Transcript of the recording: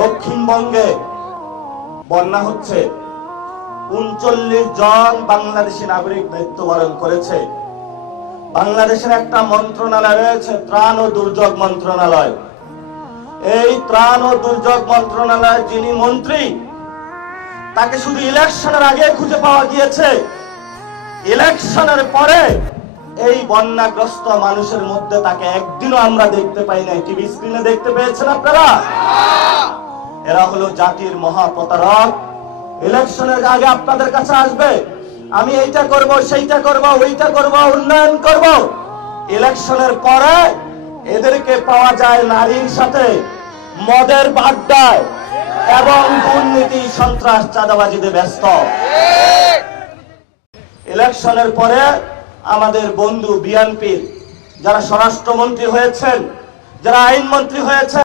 দক্ষিণবঙ্গে বন্যা হচ্ছে, ৩৯ জন বাংলাদেশি নাগরিক মৃত্যুবরণ করেছে। বাংলাদেশের একটা মন্ত্রণালয় রয়েছে, ত্রাণ ও দুর্যোগ মন্ত্রণালয়। এই ত্রাণ ও দুর্যোগ মন্ত্রণালয়ের যিনি মন্ত্রী, তাকে শুধু ইলেকশনের আগে খুঁজে পাওয়া গিয়েছে। ইলেকশনের পরে এই বন্যাগ্রস্ত মানুষের মধ্যে তাকে একদিনও আমরা দেখতে পাই নাই। টিভি স্ক্রিনে দেখতে পেয়েছেন আপনারা? এরা হলো জাতির মহাপ্রতারক। ইলেকশনের আগে আপনাদের কাছে আসবে, আমি এইটা করব, সেইটা করব, ওইটা করব, উন্নয়ন করব। ইলেকশনের পরে এদেরকে পাওয়া যায় নারীর সাথে, মদের আড্ডায় এবং দুর্নীতি, সন্ত্রাস, চাঁদাবাজিতে ব্যস্ত। ইলেকশনের পরে আমাদের বন্ধু বিএনপির যারা স্বরাষ্ট্রমন্ত্রী হয়েছেন, যারা আইনমন্ত্রী হয়েছেন,